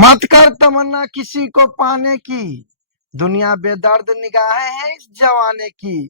मत कर तमन्ना किसी को पाने की, दुनिया बेदर्द निगाहें हैं इस जवाने की।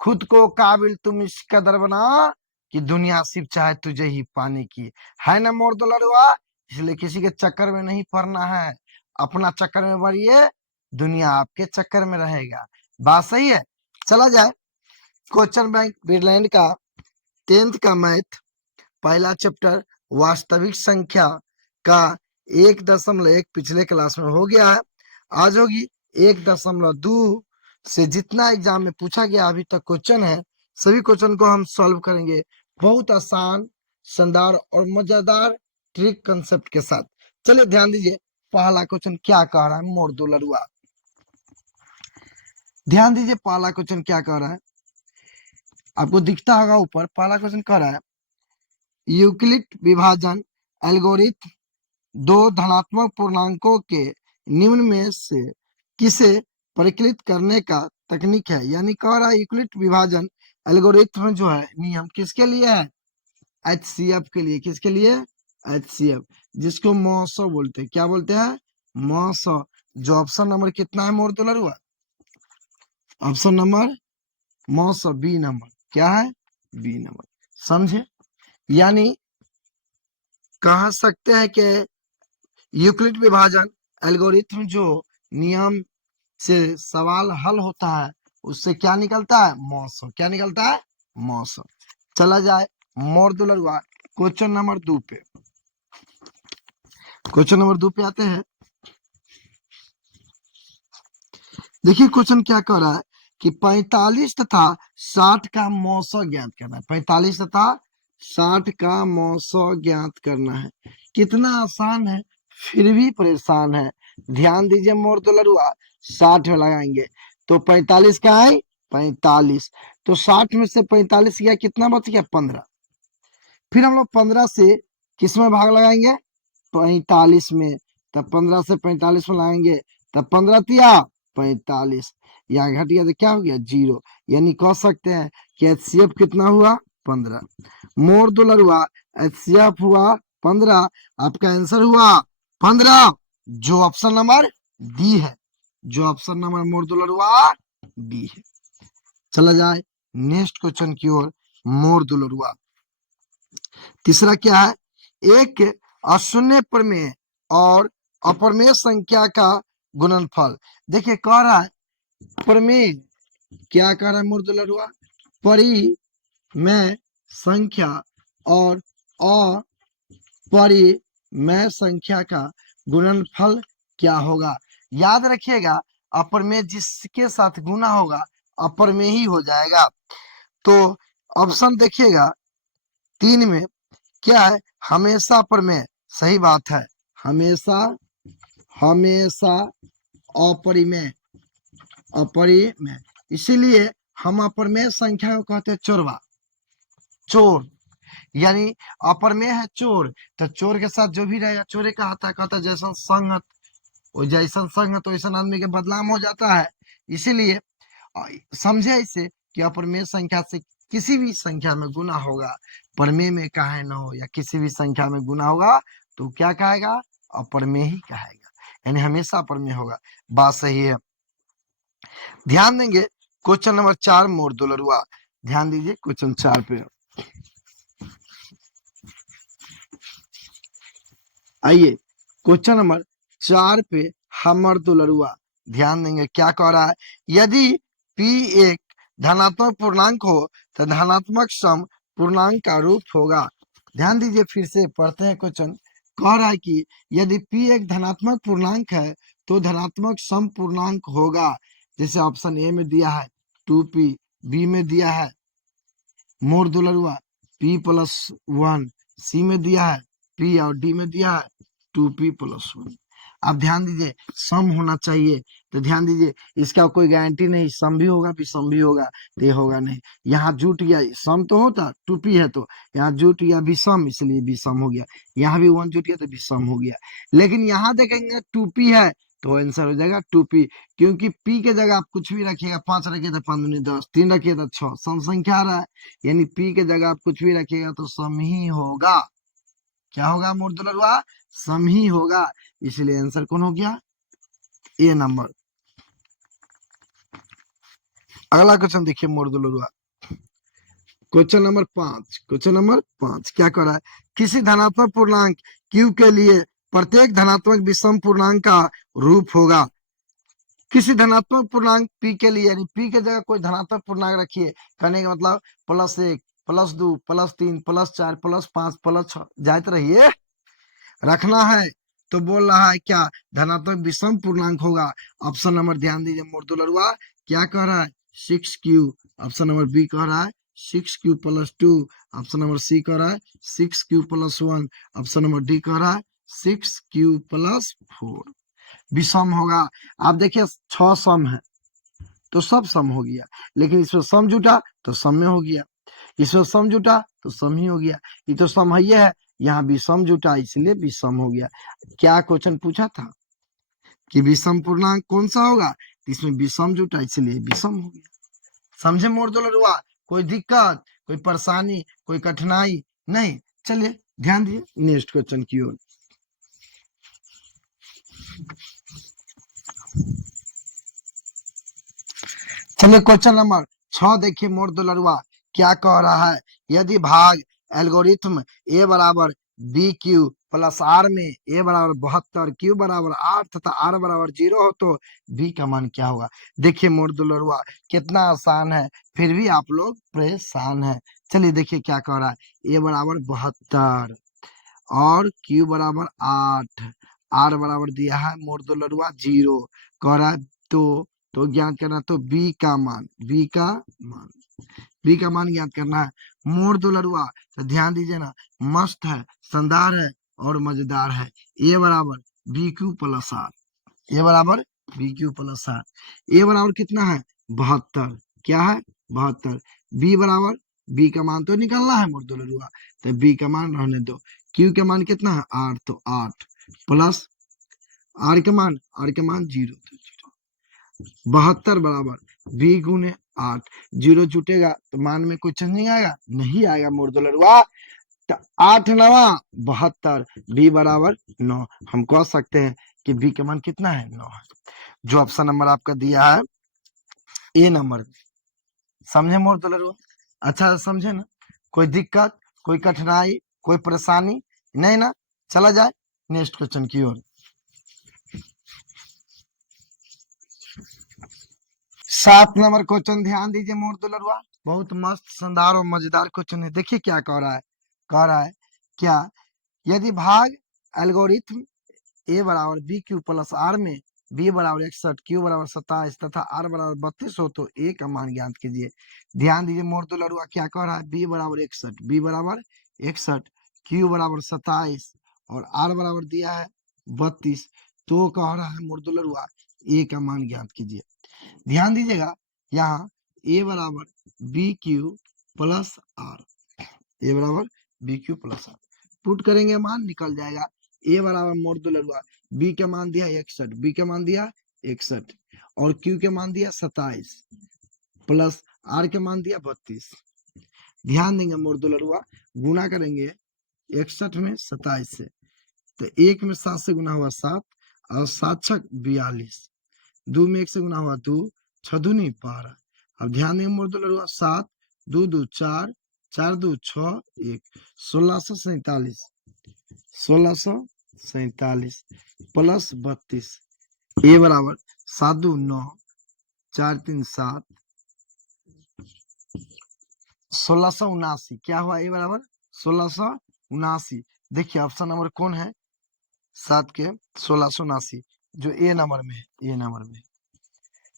खुद को काबिल तुम इस कदर बना कि दुनिया सिर्फ चाहे तुझे ही पाने की। है ना मोर दुलरुआ, इसलिए किसी के चक्कर में नहीं पड़ना है, अपना चक्कर में पड़िए, दुनिया आपके चक्कर में रहेगा। बात सही है। चला जाए क्वेश्चन बैंक बिरलैंड का 10th का मैथ पहला चैप्टर वास्तविक संख्या का 1.1 पिछले क्लास में हो गया है। आज होगी 1.2 से जितना एग्जाम में पूछा गया अभी तक क्वेश्चन है, सभी क्वेश्चन को हम सॉल्व करेंगे बहुत आसान, शानदार और मजेदार ट्रिक कंसेप्ट के साथ। चलिए ध्यान दीजिए, पहला क्वेश्चन क्या कह रहा है मोर दुलरुआ। ध्यान दीजिए पहला क्वेश्चन क्या कह रहा है, आपको दिखता होगा ऊपर। पहला क्वेश्चन कह रहा है यूक्लिड विभाजन एल्गोरिथम दो धनात्मक पूर्णांकों के निम्न में से किसे परिकलित करने का तकनीक है। यानी कह रहा है यूक्लिड विभाजन एल्गोरिथम जो है नियम किसके लिए है, एचसीएफ के लिए। किसके लिए, एचसीएफ, जिसको मॉसो बोलते हैं। क्या बोलते हैं, मॉसो। जो ऑप्शन नंबर कितना है मोर दुलरुआ, ऑप्शन नंबर मॉसो, बी नंबर। क्या है, बी नंबर। समझे, यानी कह सकते हैं कि यूक्लिड विभाजन एल्गोरिथम जो नियम से सवाल हल होता है उससे क्या निकलता है, मौसम। क्या निकलता है, मौसम। चला जाए मोर दुलरुआ क्वेश्चन नंबर 2 पे। क्वेश्चन नंबर 2 पे आते हैं। देखिए क्वेश्चन क्या कह रहा है कि 45 तथा 60 का मौसम ज्ञात करना है। 45 तथा 60 का मौसम ज्ञात करना है। कितना आसान है फिर भी परेशान है। ध्यान दीजिए मोर दुलरुआ, 60 में लगाएंगे तो 45 का है 45, तो 60 में से 45 गया कितना बच गया, 15। फिर हम लोग 15 से किस में भाग लगाएंगे, 45 में। तब 15 से 45 में लगाएंगे तब 15 तिया 45, यहाँ घट गया तो क्या हो गया, 0। यानी कह सकते हैं कि एचसीएफ कितना हुआ, 15। मोर दुलरुआ एचसीएफ हुआ 15, आपका आंसर हुआ 15, जो ऑप्शन नंबर डी है। जो ऑप्शन नंबर मोर दुलरुआ डी है। चला जाए नेक्स्ट क्वेश्चन की ओर मोर दुलरुआ। तीसरा क्या है, एक अशून्य प्रमेय और अपरमेय संख्या का गुणनफल। देखिए कह रहा है प्रमेय, क्या कह रहा है मोर दुलरुआ, परिमेय संख्या और अपरिमेय संख्या का गुणनफल क्या होगा। याद रखिएगा अपरमेय जिसके साथ गुना होगा अपरमेय ही हो जाएगा। तो ऑप्शन देखिएगा 3 में क्या है, हमेशा अपरमेय। सही बात है, हमेशा, हमेशा अपरिमेय, अपरिमेय। इसीलिए हम अपरमेय संख्या को कहते हैं चोरवा, चोर। यानी अपरमेय है चोर, तो चोर के साथ जो भी रहेगा चोरे का आता है। कहता जैसा संगत, वो जैसा संगत वैसा आदमी के बदनाम हो जाता है। इसीलिए समझे इसे कि अपरमेय संख्या से किसी भी संख्या में गुना होगा, परमेय में कहे न हो या किसी भी संख्या में गुना होगा तो क्या कहेगा, अपरमेय ही कहेगा, यानी हमेशा अपरमेय होगा। बात सही है। ध्यान देंगे क्वेश्चन नंबर 4 मोर दुलरुआ। ध्यान दीजिए क्वेश्चन 4 पे आइए। क्वेश्चन नंबर 4 पे हमर दुलरुआ ध्यान देंगे क्या कह रहा है, यदि p एक धनात्मक पूर्णांक हो तो धनात्मक सम पूर्णांक का रूप होगा। ध्यान दीजिए फिर से पढ़ते हैं क्वेश्चन। कह रहा है कि यदि p एक धनात्मक पूर्णांक है तो धनात्मक सम पूर्णांक होगा। जैसे ऑप्शन ए में दिया है 2p, बी में दिया है मोर दुलरुआ p+1, सी में दिया है p और डी में दिया है 2p+1। अब ध्यान दीजिए सम होना चाहिए, तो ध्यान दीजिए इसका कोई गारंटी नहीं, सम भी होगा विषम भी होगा, तो ये होगा नहीं। यहाँ जुट गया, सम तो होता 2p है तो यहाँ जुट गया विषम, इसलिए विषम हो गया। यहाँ भी 1 जुट गया तो विषम हो गया। लेकिन यहाँ देखेंगे 2p है तो आंसर हो जाएगा 2p, क्योंकि p के जगह आप कुछ भी रखिएगा, 5 रखिए तो 5 दूनी 10, 3 रखिए तो 6, सम संख्या आ रहा है, यानी p के जगह आप कुछ भी रखिएगा तो सम ही होगा। क्या होगा मोर दुलरुआ, सम ही होगा, इसलिए आंसर कौन हो गया, ए नंबर। अगला क्वेश्चन देखिए more question number 5, question number 5 क्या कर रहा है, किसी धनात्मक पूर्णांक q के लिए प्रत्येक धनात्मक विषम पूर्णांक का रूप होगा। किसी धनात्मक पूर्णांक p के लिए, यानी p के जगह कोई धनात्मक पूर्णांक रखिए, कहने का मतलब +1 +2 +3 +4 +5 +6 जाते रहिए, रखना है। तो बोल रहा है क्या, धनात्मक विषम पूर्णांक होगा। ऑप्शन नंबर ध्यान दीजिए मोर क्या कह रहा है, 6q। ऑप्शन नंबर बी कह रहा है 6q + 2। ऑप्शन नंबर सी कह रहा है 6q + 1। ऑप्शन नंबर डी कह रहा है 6q + 4। विषम होगा। आप देखिए 6 सम है तो सब सम हो गया, लेकिन इसमें सम जुटा तो सम में हो गया, इसमें सम जुटा तो सम ही हो गया। ये तो सम है, यहाँ विषम जुटा इसलिए विषम हो गया। क्या क्वेश्चन पूछा था कि विषम पूर्णांक कौन सा होगा, इसमें विषम जुटा इसलिए विषम हो गया। समझे मोर दुलरुआ, कोई दिक्कत, कोई परेशानी, कोई कठिनाई नहीं। चलिए ध्यान दिए नेक्स्ट क्वेश्चन की ओर। चलिए क्वेश्चन नंबर 6 देखिए मोर दुलरुआ क्या कह रहा है, यदि भाग एल्गोरिथम a बराबर bq + r में a बराबर 72, q बराबर 8 तथा r बराबर 0 हो तो b का मान क्या होगा। देखिए मोर दुलरुआ कितना आसान है, फिर भी आप लोग परेशान है। चलिए देखिए क्या कह रहा है, a बराबर 72 और q बराबर 8, r बराबर दिया है मोर दुलरुआ 0 कह रहा है। तो ज्ञात करना, तो b का मान, b का मान ज्ञात करना है मोर दुलरुआ। तो ध्यान दीजिए ना, मस्त है, शानदार है और मजेदार है। a बराबर bq + r, a बराबर bq + r, a बराबर कितना है 72, क्या है 72। b बराबर, b का मान तो निकालना है मोर दुलरुआ, तो b का मान रहने दो। q का मान कितना है 8, तो 8 प्लस r का मान, 0, 72 बराबर b × 8, 0 जुटेगा तो मान में कोई चेंज नहीं आएगा, नहीं आएगा मोर दुलरुआ। तो 8 9 72, b बराबर 9। हम कह सकते हैं कि b का मान कितना है 9 है, जो ऑप्शन नंबर आपका दिया है ए नंबर। समझे मोर दुलरुआ, अच्छा समझे ना, कोई दिक्कत, कोई कठिनाई, कोई परेशानी नहीं ना। चला जाए नेक्स्ट क्वेश्चन की ओर। 7 नंबर क्वेश्चन ध्यान दीजिए मोर दुलरुआ, बहुत मस्त शानदार और मजेदार क्वेश्चन है। देखिए क्या कह रहा है, क्या, यदि भाग एल्गोरिथम a बराबर bq + r में b बराबर 61, q बराबर 27 तथा r बराबर 32 हो तो a का मान ज्ञात कीजिए। ध्यान दीजिए मोर दुलरुआ क्या कह रहा है, b बराबर 61, q बराबर 27 और r बराबर दिया है 32, तो कह रहा है मोर दुलरुआ a का मान ज्ञात कीजिए। ध्यान दीजिएगा, यहाँ a बराबर bq + r, a बराबर bq + r पुट करेंगे, मान निकल जाएगा। a बराबर मोर दुलरुआ b का मान दिया 61, b का मान दिया 61 और q के मान दिया 27 प्लस r के मान दिया 32। ध्यान देंगे मोर दुलरुआ, गुना करेंगे 61 में 27 से, तो 1 में 7 से गुना हुआ 7 और 7 × 6 = 42, 2 में 1 से गुना हुआ 2, 6 दूनी 12। अब ध्यान देंगे मोर दुलरुआ, 7 2 2 4, 4 2 6 1, 1647 प्लस 32, a बराबर 7 2 9, 4 3 7, 1679। क्या हुआ, a बराबर 1679। देखिए ऑप्शन नंबर कौन है 7 के 1679, जो ए नंबर में है, ए नंबर में।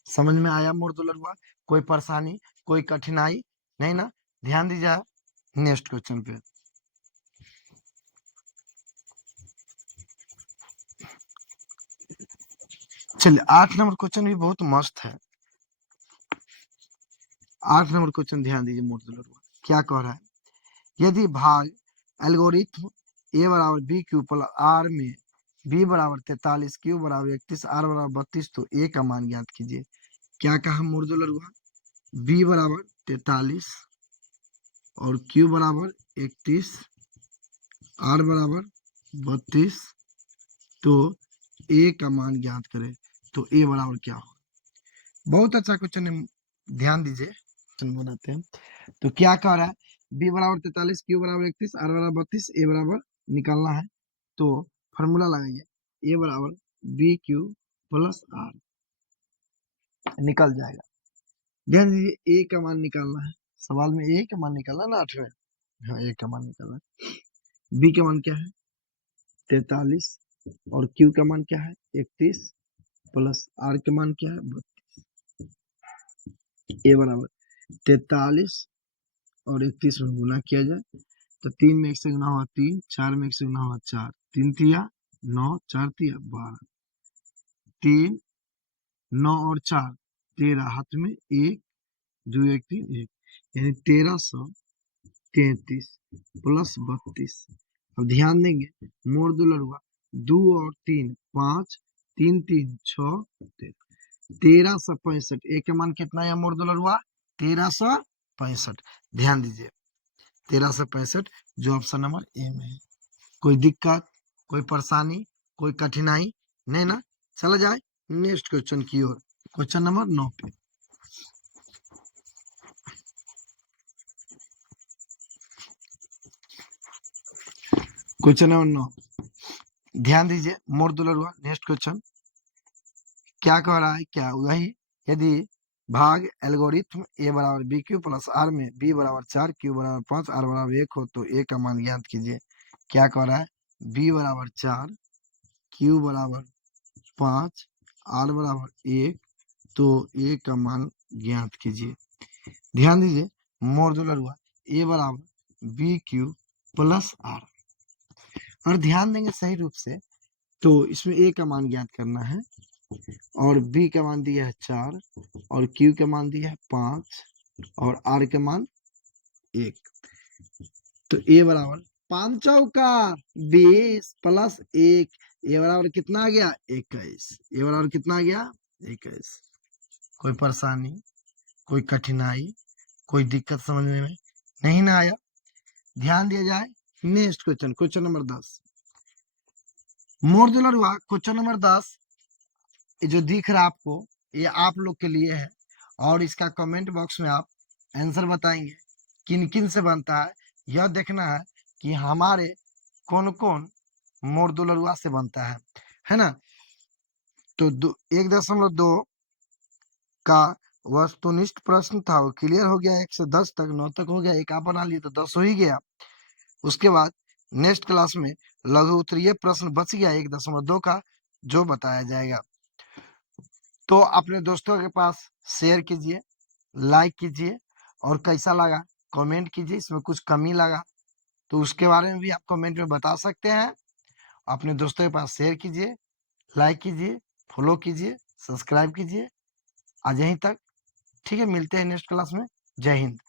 समझ में आया मोर दुलरुआ, कोई परेशानी, कोई कठिनाई नहीं ना। ध्यान दीजिए नेक्स्ट क्वेश्चन पे। चलिए 8 नंबर क्वेश्चन भी बहुत मस्त है। 8 नंबर क्वेश्चन ध्यान दीजिए मोर दुलरुआ क्या कह रहा है, यदि भाग एल्गोरिथम a बराबर bq + r में b बराबर 43, q बराबर 31, r बराबर 32 तो a का मान ज्ञात कीजिए। क्या कहा मोर दुलरुआ, b बराबर 43 और q बराबर 31, r बराबर 32 तो ए का मान ज्ञात करें। तो ए बराबर क्या हो? बहुत अच्छा क्वेश्चन है, ध्यान दीजिए। क्वेश्चन बनाते हैं। तो क्या कह रहा है? बी बराबर 43, क्यू बराबर 31, आर बराबर 32, ए बराबर निकालना है। तो फॉर्मूला लगाइए, ए बराबर बी क्यू प्लस आर, निकल जाएगा। ध्यान दीजिए, ए का मान निकालना है, सवाल में ए का मान निकालना है ना 8वें। हाँ, ए का मान निकालना है। बी का मान क्या है? 43, और क्यू का मान क्या है? 31, प्लस आर का मान क्या है? 32। ए बराबर 43 और 31 में गुना किया जाए तो 3 में 1 से गुना हुआ 3, 4 में 1 से गुना हुआ 4, 3 तिया 9, 4 तिया 12, 3 9 और 4 13, हाथ में 1 2 1 3 1, यानी 1333 प्लस 32। अब ध्यान देंगे, मोड़ दो लड़ुआ, 2 और 3 5, 3 3 6 1365। ए का मान कितना है मोड़ दो लड़ुआ? 1365। ध्यान दीजिए, 1365 जो ऑप्शन नंबर ए में है। कोई दिक्कत, कोई परेशानी, कोई कठिनाई नहीं ना? चला जाए नेक्स्ट क्वेश्चन की ओर, क्वेश्चन नंबर 9 पे। क्वेश्चन नंबर 9, ध्यान दीजिए, मोर दुलरुआ। नेक्स्ट क्वेश्चन क्या कह रहा है? क्या वही, यदि भाग एल्गोरिथम ए बराबर बी क्यू प्लस आर में बी बराबर 4, क्यू बराबर 5, आर बराबर 1 हो तो ए का मान ज्ञात कीजिए। क्या कह रहा है? बी बराबर 4, क्यू बराबर 5, आर बराबर 1, तो ए का मान ज्ञात कीजिए। ध्यान दीजिए, मोर दुलरुआ, ए बराबर बी क्यू प्लस आर, और ध्यान देंगे सही रूप से, तो इसमें ए का मान ज्ञात करना है, और बी का मान दिया है 4, और क्यू का मान दिया है 5, और आर का मान 1। तो ए बराबर 5 चौका 20 प्लस 1, ए बराबर कितना आ गया? 21। ए बराबर कितना आ गया? 21। कोई परेशानी, कोई कठिनाई, कोई दिक्कत समझने में नहीं ना आया? ध्यान दिया जाए। Next question, question number 10। मोर हुआ क्वेश्चन नंबर 10, ये जो दिख रहा है आपको, ये आप लोग के लिए है, और इसका कमेंट बॉक्स में आप आंसर बताएंगे किन किन से बनता है। यह देखना है कि हमारे कौन कौन मोर दुलरुआ से बनता है ना? तो 1.2 का वस्तुनिष्ठ प्रश्न था, वो क्लियर हो गया। 1 से 10 तक, 9 तक हो गया, एक आप बना लिए तो 10 हो ही गया। उसके बाद नेक्स्ट क्लास में लघु उत्तरीय प्रश्न बच गया 1.2 का, जो बताया जाएगा। तो अपने दोस्तों के पास शेयर कीजिए, लाइक कीजिए, और कैसा लगा कमेंट कीजिए। इसमें कुछ कमी लगा तो उसके बारे में भी आप कमेंट में बता सकते हैं। अपने दोस्तों के पास शेयर कीजिए, लाइक कीजिए, फॉलो कीजिए, सब्सक्राइब कीजिए। आज यहीं तक, ठीक है? मिलते हैं नेक्स्ट क्लास में। जय हिंद।